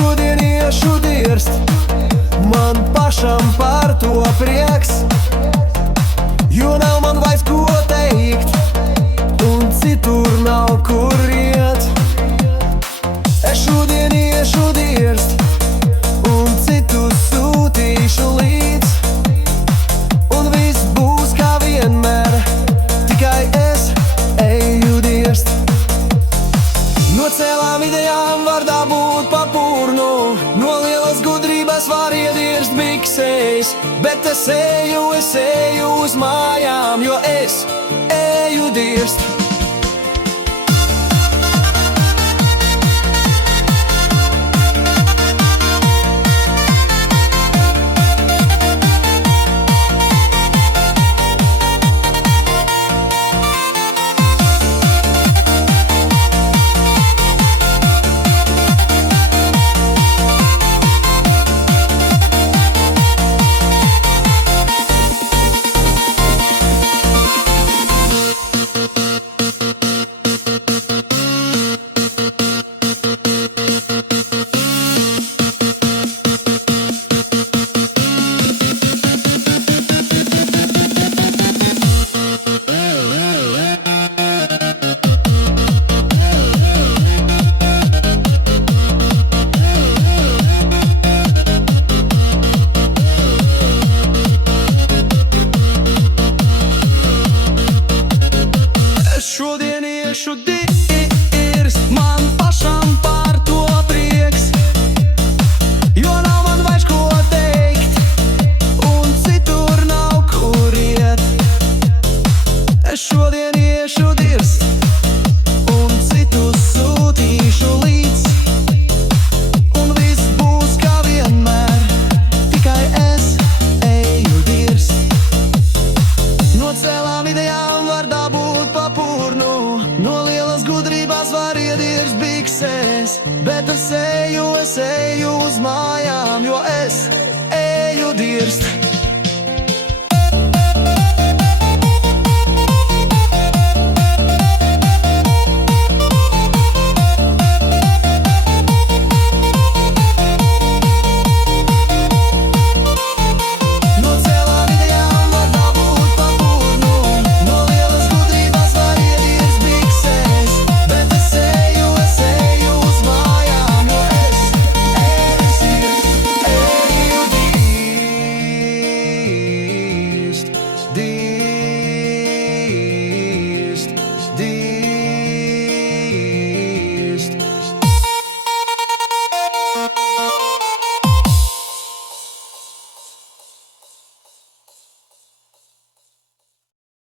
šodien iešu dirst, man pašam par to prieks, jo nav man vairs ko teikt, un citur nav kur iet. Es šodien iešu dirst, un citus sūtīšu līdz, un viss būs kā vienmēr, tikai es eju dirst. No cēlām idejām var dabūt papurnu, no lielas gudrības var iedirst biksēs, bet es eju uz mājām, jo es eju dirst. Šodien iešu dirst, man pašam par to prieks, jo nav man vairs ko teikt, un citur nav kur iet. Es šodien iešu dirst, un citus sūtīšu līdz, un viss būs kā vienmēr, tikai es eju dirst. No cēlām idejām var dabūt papurnu, no lielas gudrības var iedirst biksēs, bet es eju uz mājām, jo es eju dirst.